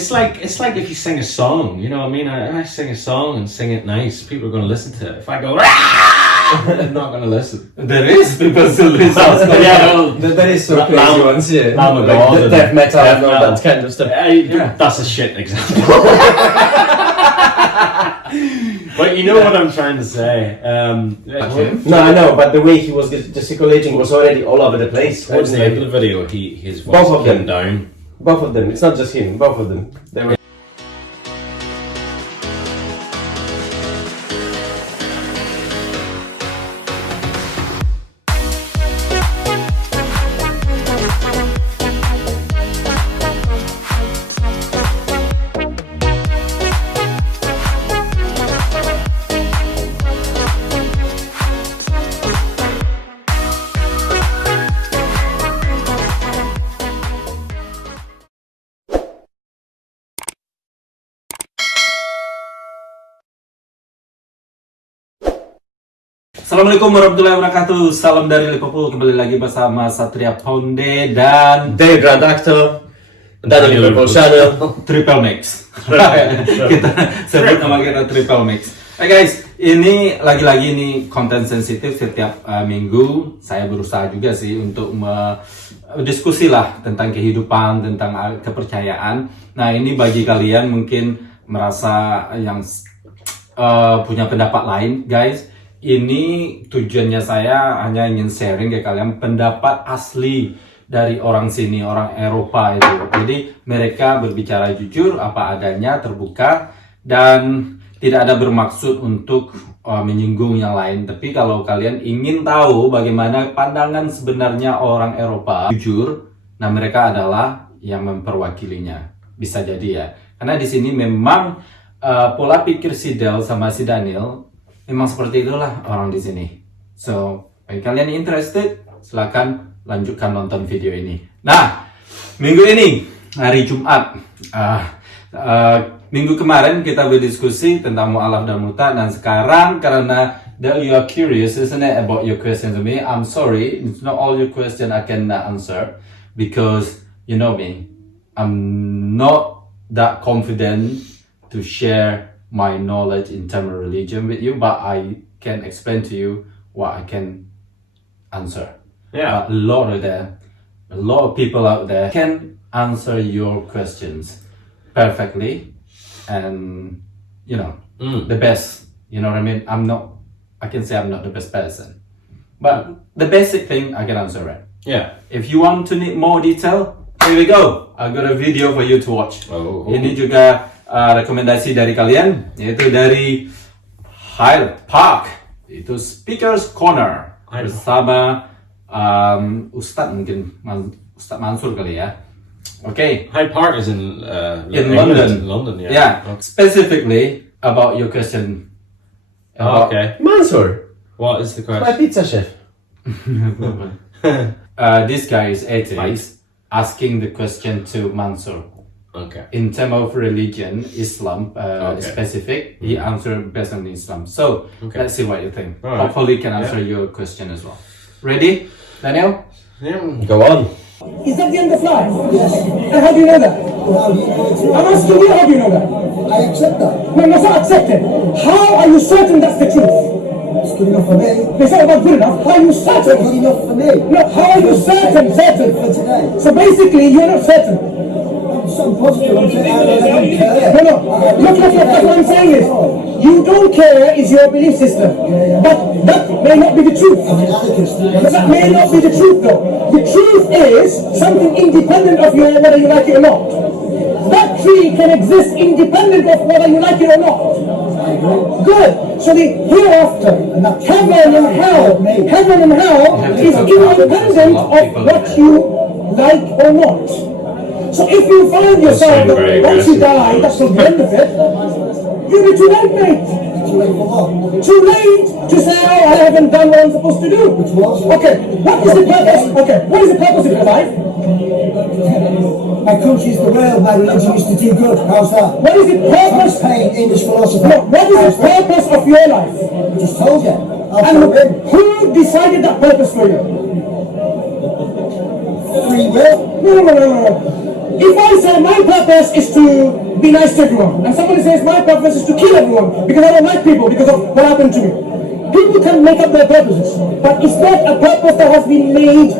It's like if you sing a song, you know what I mean? I sing a song and sing it nice, people are going to listen to it. If I go, they're not going to listen. There is people still listen. There is some crazy ones, yeah. Like death metal and all that kind of stuff. That's a shit example. But you know what I'm trying to say. No, I know, but the way he was gesticulating was already all over the place. Towards the end of the video, his voice both of came them down. Both of them. It's not just him. Both of them. They were. Assalamualaikum warahmatullahi wabarakatuh. Salam dari Liverpool. Kembali lagi bersama Satria Ponde dan Dari Grand Actor dari Liverpool Channel Triple Mix. Kita sebut nama kita Triple Mix. Hey guys, ini lagi-lagi ini konten sensitif setiap minggu. Saya berusaha juga sih untuk diskusi lah tentang kehidupan, tentang kepercayaan. Nah ini bagi kalian mungkin merasa yang punya pendapat lain, guys. Ini tujuannya saya hanya ingin sharing ke kalian pendapat asli dari orang sini, orang Eropa itu. Jadi mereka berbicara jujur, apa adanya, terbuka, dan tidak ada bermaksud untuk menyinggung yang lain. Tapi kalau kalian ingin tahu bagaimana pandangan sebenarnya orang Eropa jujur, nah mereka adalah yang memperwakilinya. Bisa jadi ya. Karena di sini memang pola pikir si Del sama si Daniel memang seperti itulah orang di sini. So, bagi kalian yang interested, silakan lanjutkan nonton video ini. Nah, minggu ini hari Jumat. Minggu kemarin kita berdiskusi tentang mu'alaf dan muta, dan sekarang karena you are curious, isn't it, about your question to me? I'm sorry, it's not all your question I can answer because you know me, I'm not that confident to share my knowledge in terms of religion with you, but I can explain to you what I can answer. Yeah. But a lot of people out there can answer your questions perfectly, and you know the best. You know what I mean? I can say I'm not the best person, but the basic thing I can answer it. Yeah. If you want to need more detail, here we go. I got a video for you to watch. Ini juga rekomendasi dari kalian, yaitu dari Hyde Park, itu Speaker's Corner bersama Ustadz, mungkin Ustadz Mansur kali ya. Okay. Hyde Park is in London. London, yeah. Yeah. Okay. Specifically about your question. Okay. Mansur. What is the question? My pizza chef. This guy is atheist, asking the question to Mansur. Okay. In terms of religion, Islam specific, he answered based on Islam. So let's see what you think. Right. Hopefully, can answer your question as well. Ready, Daniel? Yeah. Go on. Is that the end of life? Yes. And how do you know that? I'm asking you, how do you know that? I accept that. No, that's not accepted. How are you certain that's the truth? It's good enough for me. It's not about good enough. How are you It's certain? good enough for me. No, how are you certain? Certain. For today. So basically, you're not certain. I'm positive. I'm saying I don't care. No. Look, what I'm saying is, you don't care is your belief system. But that may not be the truth. I'm an anarchist. But that may not be the truth though. The truth is something independent of you, whether you like it or not. That tree can exist independent of whether you like it or not. Good. So the hereafter, heaven and hell is independent of what you like or not. So if you find yourself that once you die, that's the end of it, you'll be too late, mate. Too late for what? Too late to say, oh, I haven't done what I'm supposed to do. Which was? Okay, what is the purpose? Okay, what is the purpose of your life? My country's the world, my religion is to do good. How's that? What is the purpose? Pain, English philosophy. No, what is the purpose of your life? I just told you. And who decided that purpose for you? Free will. No. If I say my purpose is to be nice to everyone, and somebody says my purpose is to kill everyone because I don't like people because of what happened to me, people can make up their purposes, but it's not a purpose that has been made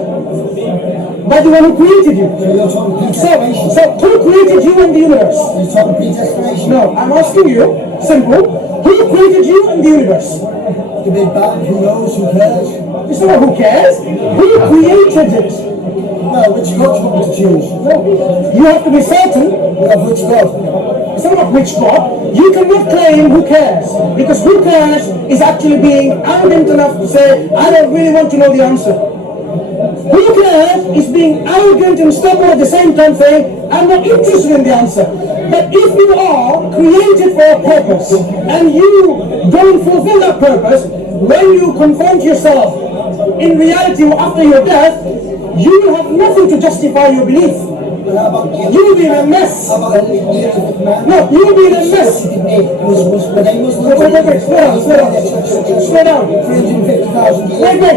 by the one who created you. So you're talking predestination. So who created you and the universe? You're talking predestination. No, I'm asking you, simple, who created you and the universe? The Big Bang, who knows, who cares? It's not who cares, who created it? No, which God do you want me to choose? No, you have to be certain. Of which God? It's not about which God. You cannot claim who cares, because who cares is actually being arrogant enough to say, I don't really want to know the answer. Who cares is being arrogant and stubborn at the same time saying, I'm not interested in the answer. But if you are created for a purpose, and you don't fulfill that purpose, when you confront yourself in reality or after your death, you will have nothing to justify your belief. You will be in a mess. How about the Neolithic man? No, you will be in a mess. But they must Wait, slow down. 350,000 years. Wait.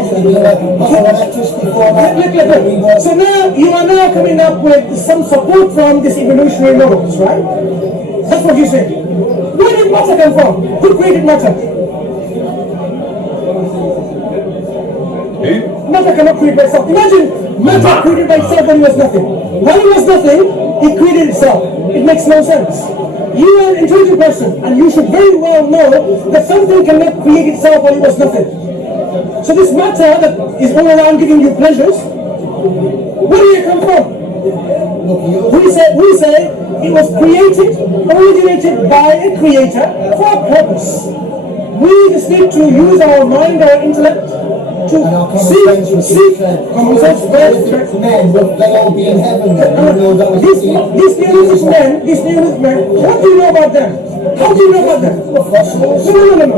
So now, you are now coming up with some support from this evolutionary models, right? That's what you say. Where did matter come from? Who created matter? Matter cannot create by itself. Imagine matter created by itself when it was nothing. When it was nothing, it created itself. It makes no sense. You are an intelligent person, and you should very well know that something cannot create itself when it was nothing. So this matter that is all around giving you pleasures, where do you come from? We say it was created, originated by a creator for a purpose. We just need to use our mind, our intellect, to see common sense. Men, they all be in heaven then. These Neolithic men, what do you know about them? How do you know about them? No.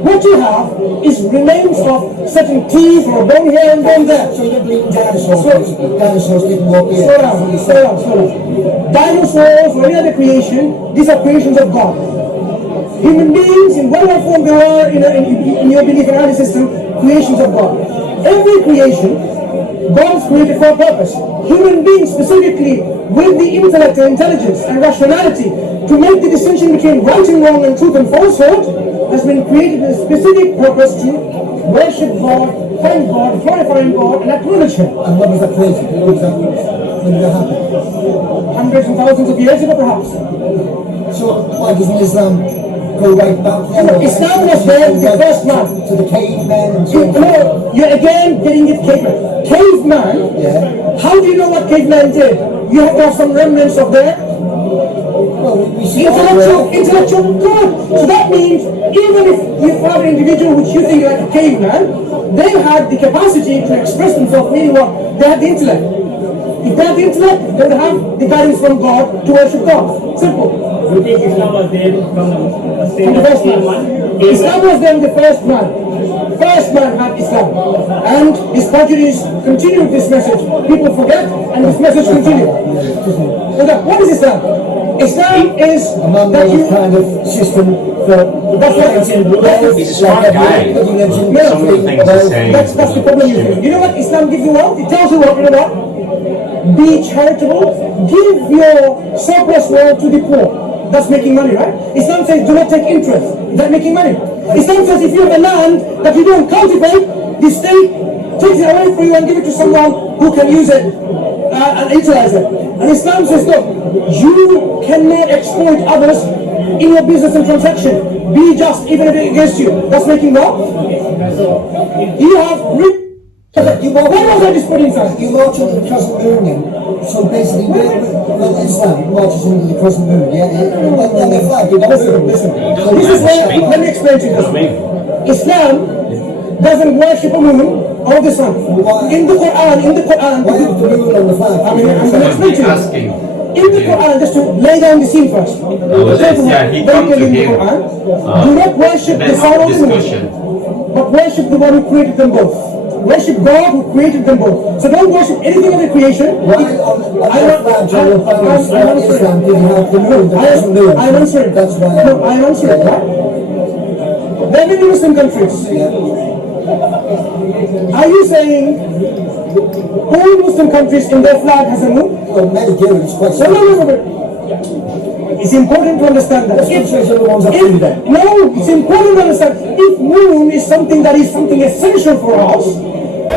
What you have is remains of certain teeth or bone here and bone there. So you believe dinosaurs, basically. Dinosaurs didn't walk here. Slow down. Dinosaurs or any other creation, these are creations of God. Human beings, in whatever form they are in your belief and other system, creations of God. Every creation, God is created for a purpose. Human beings specifically, with the intellect and intelligence and rationality, to make the distinction between right and wrong and truth and falsehood, has been created with a specific purpose to worship God, thank God, glorify God, and acknowledge Him. And when was that created? When did that happen? Hundreds and thousands of years ago, perhaps. So why doesn't Islam go right back there? Islam was there with the first man. To the cavemen and so on. No, you're again getting it caveman. Caveman? Yeah. How do you know what caveman did? You have to have some remnants of their Well, we see intellectual good. So that means even if you have an individual which you think like a caveman, they had the capacity to express themselves, meaning what? They had the intellect. If they had the intellect, they would have the guidance from God to worship God. Simple. You think Islam was there from From the first man. Islam was then the first man. First man had Islam. And his prodigies continued this message. People forget, and this message continued. So what is Islam? Islam is a man-made kind of system for that's what He's a smart guy. Some of the things he's saying. That's the problem you think. You know what Islam gives you wealth? It tells you what, you know what? Be charitable, give your surplus wealth to the poor. That's making money, right? Islam says do not take interest. Is that making money? Islam says if you have a land that you don't cultivate, the state takes it away from you and give it to someone who can use it and utilize it. And Islam says, look, you cannot exploit others in your business and transaction. Be just, even if it's against you. That's making law. You have why was I disputing inside? You march under the crescent moon then. So basically, Islam marches under the crescent moon, yeah? And the flag, Listen. This is where, let me explain to you this. Islam doesn't worship a moon or the sun. In the Quran, why have the moon on the flag? I'm going to explain to you. In the Quran, just to lay down the scene first. Yeah, he comes to in the him. Quran, do not worship the sun or the moon, but worship the one who created them both. Worship God who created them both. So don't worship anything of the creation. I'm answering. That's why. No, I'm answering. Right? There are many Muslim countries. Are you saying all Muslim countries in their flag has a moon? many do. It's quite No. It's important to understand that. It's the ones that do that. No, it's important to understand. If moon is something that is something essential for us,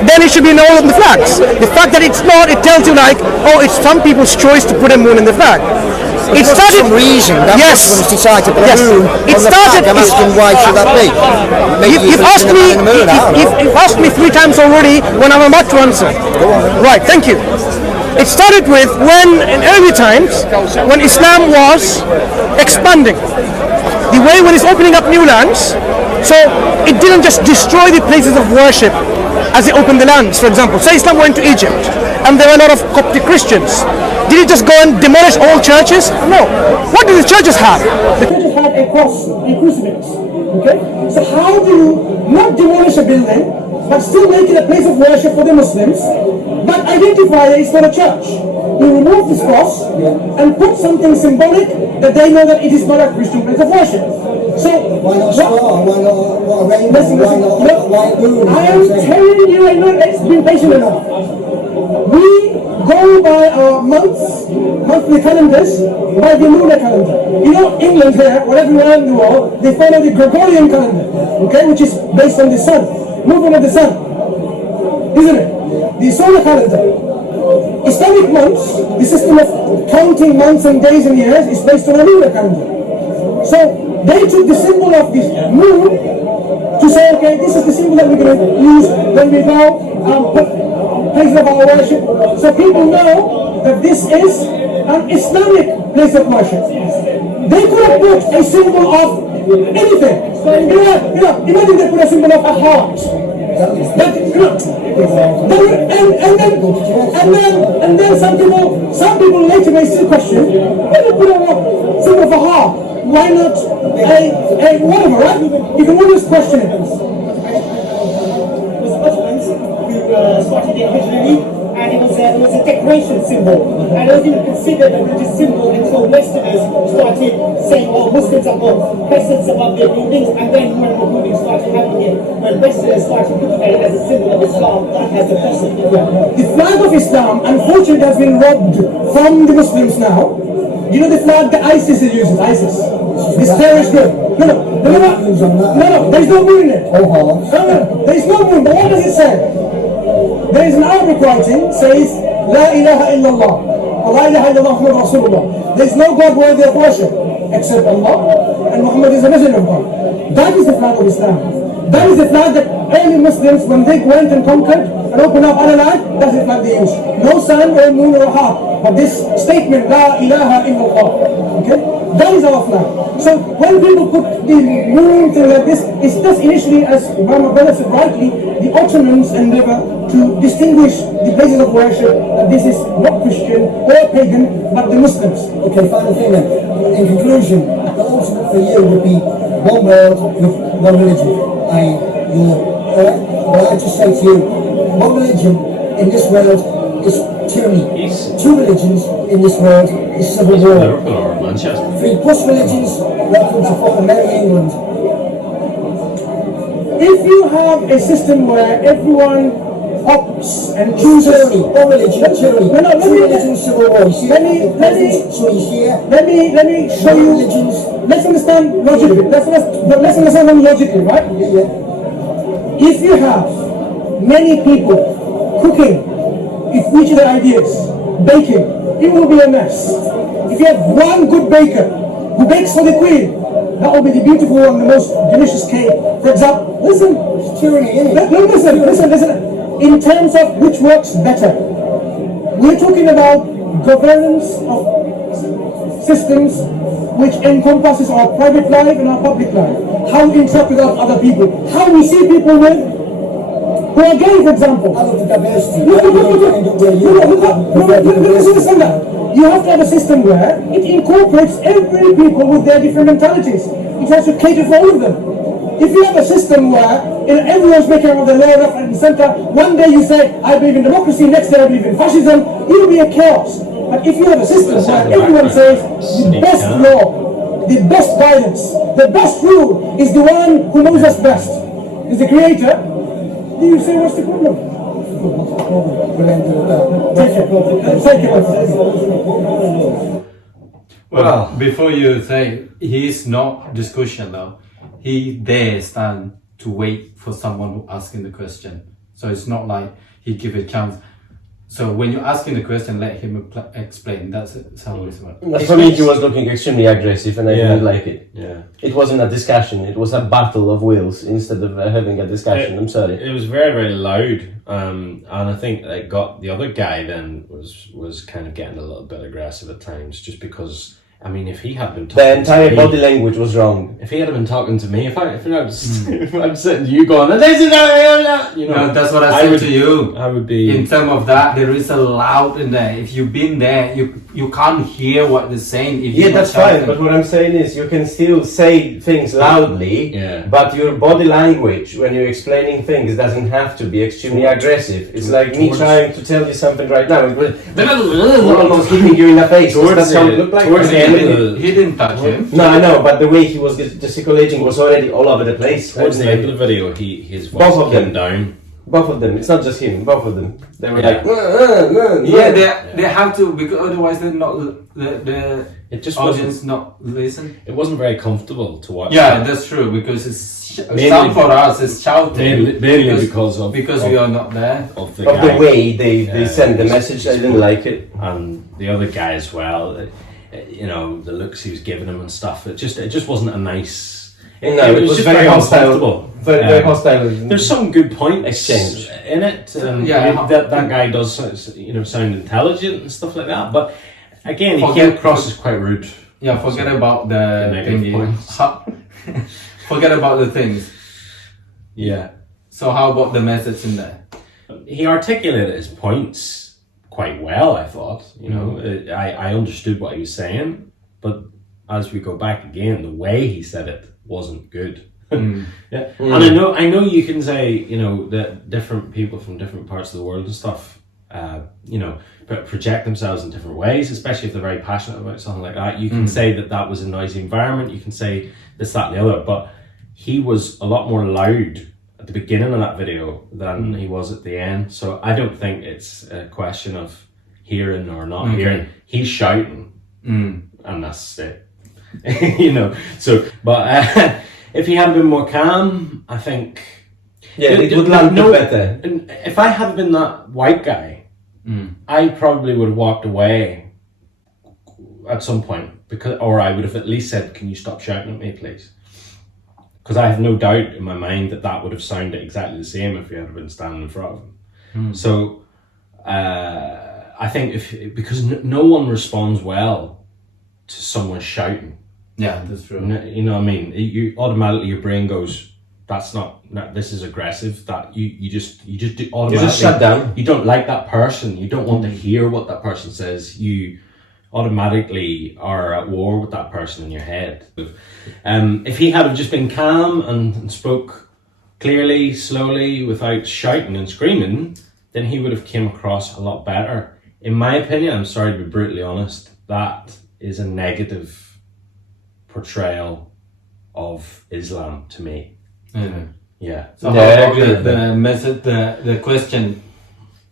then it should be in all of the flags. The fact that it's not, it tells you like, oh, it's some people's choice to put a moon in the flag. It started for some reason. That's yes. what decided to put Yes. a moon It on the started. flag. I'm asking why should that be? Maybe You've asked me. You've asked me 3 times already. When I'm about to answer. Right. Thank you. It started with when, in early times, when Islam was expanding, the way when it's opening up new lands. So it didn't just destroy the places of worship as it opened the lands. For example, say Islam went to Egypt, and there were a lot of Coptic Christians. Did it just go and demolish all churches? No. What did the churches have? The churches had a cross, a crucifix. Okay? So how do you not demolish a building, but still make it a place of worship for the Muslims, but identify that it's not a church? You remove this cross and put something symbolic that they know that it is not a Christian place of worship. So, Why not star? Why not a rainbow? listen, Why not look, a white moon? I am telling you, I know it's been patient enough. We go by our monthly calendars, by the lunar calendar. You know, England here, or everywhere in the world, they follow the Gregorian calendar, okay, which is based on the sun, movement of the sun, isn't it? The solar calendar. Islamic months, the system of counting months and days and years, is based on a lunar calendar. So they took the symbol of the moon to say, okay, this is the symbol that we're going to use when we go places of our worship. So people know that this is an Islamic place of worship. They could have put a symbol of anything. Imagine they put a symbol of a heart. And then some people later may still question, why not put a symbol of a heart? Why not a whatever, right? You can always question it. Started it originally, and it was a decoration symbol, and it wasn't even considered a religious symbol until Westerners started saying, oh, Muslims have got crescents above their buildings, and then when the buildings started having it, when Westerners started looking at it as a symbol of Islam, as a crescent. The flag of Islam, unfortunately, has been robbed from the Muslims now. You know the flag that ISIS uses, ISIS. This terrorist group. No, there's no moon in it. No, there's no moon, but what does it say? There is an Arabic writing, says, La ilaha illallah, wa la ilaha illallah Muhammad Rasulullah. There is no God worthy of worship except Allah, and Muhammad is a messenger of God. That is the flag of Islam. That is the flag that early Muslims, when they went and conquered and opened up other land, that's the flag they used. No sun or moon or heart, but this statement, La ilaha illallah. Okay? That is our flag. So when people put the moon thing like this, it's just initially, as my brother said rightly, the Ottomans endeavor to distinguish the places of worship that this is not Christian or pagan, but the Muslims. Okay, final thing then. In conclusion, the ultimate for you would be one world with one religion. Well, I just say to you, one religion in this world is tyranny. 2 religions in this world is civil war. Liverpool or Manchester. 3+ religions, welcome to fucking Merry England. If you have a system where everyone opts and chooses Tyranny, one religion, tyranny. No, let 2 me- religions, civil war. You see let me- so you see it? let me show you. Religions. Let's understand logically. Let's understand them logically, right? Yeah. If you have many people cooking with each of their ideas, baking, it will be a mess. If you have one good baker who bakes for the queen, that will be the beautiful one, the most delicious cake. For example, listen, It's tyranny, isn't it? listen. In terms of which works better, we're talking about governance of systems which encompasses our private life and our public life. How we interact with other people. How we see people who are gay, for example. I love the diversity. Look, listen that. You have to have a system where it incorporates every people with their different mentalities. It has to cater for all of them. If you have a system where everyone's making out the law left and center, one day you say, I believe in democracy, next day I believe in fascism, it will be a chaos. But if you have a system where everyone says, the best law, the best guidance, the best rule is the one who knows us best, is the creator, then you say, what's the problem? Well, before you say, he's not discussion though. He there stand to wait for someone who asking the question. So it's not like he give a chance. So when you're asking the question, let him explain. That's how it's works. But for me, he was looking extremely aggressive, and I didn't like it. Yeah. It wasn't a discussion; it was a battle of wills instead of having a discussion. I'm sorry. It was very, very loud, and I think it got the other guy then was kind of getting a little bit aggressive at times, just because. I mean, if he had been talking The entire to me, body language was wrong. if he had been talking to me, if I'm sitting to you going, you know, No, that's what I said to you. I would be. In terms of that, there is a loud in there. If you've been there, you can't hear what they're saying. If Yeah, you're that's not fine. shouting. But what I'm saying is, you can still say things loudly, Yeah. but your body language when you're explaining things doesn't have to be extremely aggressive. It's like me trying to tell you something right now. It was almost hitting you in the face. That's how it looked like. towards the end of He didn't touch him. No, I know, but the way he was gesticulating was already all over the place. Towards the end of the video, his voice Both of came them. down. Both of them. It's not just him. Both of them. They were Yeah. like, Yeah, they have to, because otherwise they're not the It just audience wasn't. not listen. It wasn't very comfortable to watch. Yeah, that's true, because it's Mainly some for us it's shouting Mainly because we are not there. of of the guy. way they sent the message. I didn't like it. And the other guy as well. You know, the looks he was giving him and stuff. It just wasn't a nice. No, it was just very hostile. uncomfortable. Very hostile. There's some good points Exchange. in it. Yeah. I mean, that guy does sound intelligent and stuff like that. But again, he Forget- came across as quite rude. Yeah, forget about the negative thingy. points. Forget about the things. Yeah, So how about the message in there? he articulated his points quite well. I thought, I understood what he was saying, but as we go back again, the way he said it wasn't good. Yeah, and I know you can say that different people from different parts of the world and stuff, project themselves in different ways, especially if they're very passionate about something like that. You can say that was a noisy environment. You can say this, that, and the other, but he was a lot more loud at the beginning of that video than he was at the end. So I don't think it's a question of hearing or not hearing. He's shouting, and that's it. So, but if he had been more calm, I think It would land better. And if I had been that white guy, I probably would have walked away at some point, or I would have at least said, "Can you stop shouting at me, please?" Because I have no doubt in my mind that would have sounded exactly the same if he had been standing in front of him. So I think because no one responds well to someone shouting. Yeah, that's true. You know what I mean? You automatically, your brain goes, this is aggressive. That you just do automatically. You just shut down. You don't like that person. You don't want to hear what that person says. You automatically are at war with that person in your head. If he had just been calm and spoke clearly, slowly, without shouting and screaming, then he would have came across a lot better. In my opinion, I'm sorry to be brutally honest, that is a negative portrayal of Islam to me. Yeah. So Yeah, I how agree about with the message, the question,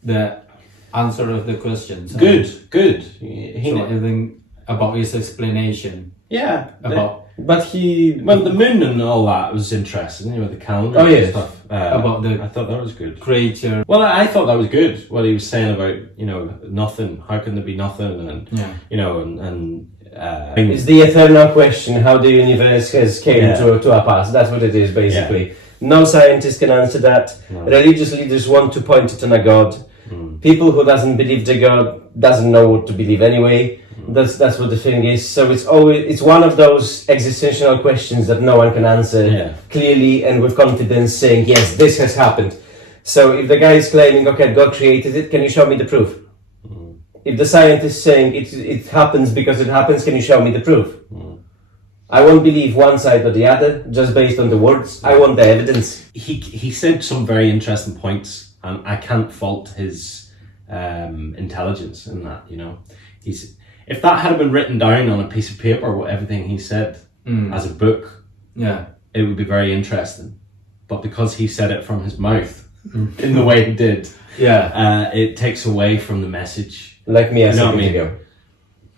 the answer of the questions? Good. So everything about his explanation Yeah. about But he... Well, the moon and all that was interesting, the calendar Oh, and yes. stuff. About the I thought that was good. creature. Well, I thought that was good, what he was saying about, nothing. How can there be nothing? And, It's the eternal question, how the universe has came to a pass. That's what it is, basically. No scientist can answer that. No. Religious leaders want to point it on a God. People who doesn't believe the God doesn't know what to believe anyway. That's what the thing is. So it's one of those existential questions that no one can answer clearly and with confidence, saying yes, this has happened. So if the guy is claiming, okay, God created it, can you show me the proof? If the scientist is saying it happens because it happens, can you show me the proof? I won't believe one side or the other just based on the words. I want the evidence. He said some very interesting points, and I can't fault his intelligence in that. If that had been written down on a piece of paper, what everything he said as a book, it would be very interesting. But because he said it from his mouth, in the way he did, Yeah. it takes away from the message. Like me a You know what I second mean? ago.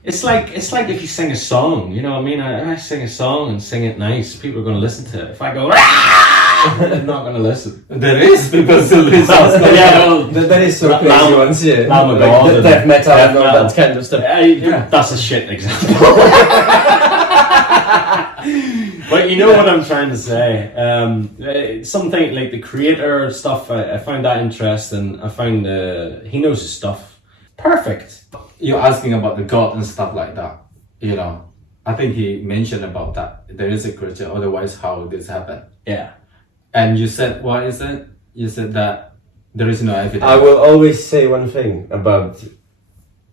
It's like if you sing a song, you know what I mean? I sing a song and sing it nice, people are going to listen to it. If I go, they're not going to listen. There is people still listen. That is so crazy ones, yeah. Lamb of Like God the and death metal death and all metal. that kind of stuff. That's a shit example. But you know what I'm trying to say. Something like the creator stuff, I find that interesting. I find he knows his stuff. Perfect. You're asking about the God and stuff like that. You know, I think he mentioned about that. There is a creature, otherwise how this happened. Yeah. And you said, what is it? You said that there is no evidence. I will always say one thing about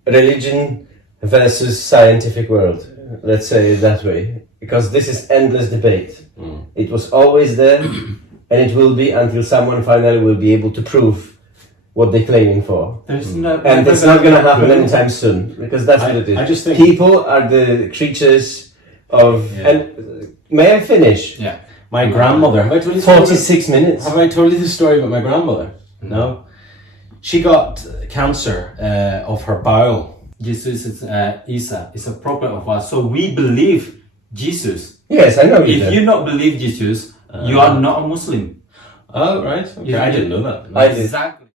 religion versus scientific world. Let's say it that way. Because this is endless debate. It was always there, and it will be until someone finally will be able to prove what they're claiming for. There's no, And it's not going to happen anytime soon, because that's what it is. I just think- people are the creatures of... Yeah. And may I finish? Yeah. My grandmother. Have I told you the story? 46 minutes. Have I told you the story about my grandmother? No. She got cancer of her bowel. Jesus is Isa. It's a prophet of us. So we believe Jesus. Yes, I know you If do. you not believe Jesus, you are not a Muslim. Oh, right. Okay. I didn't know that. I did. Exactly.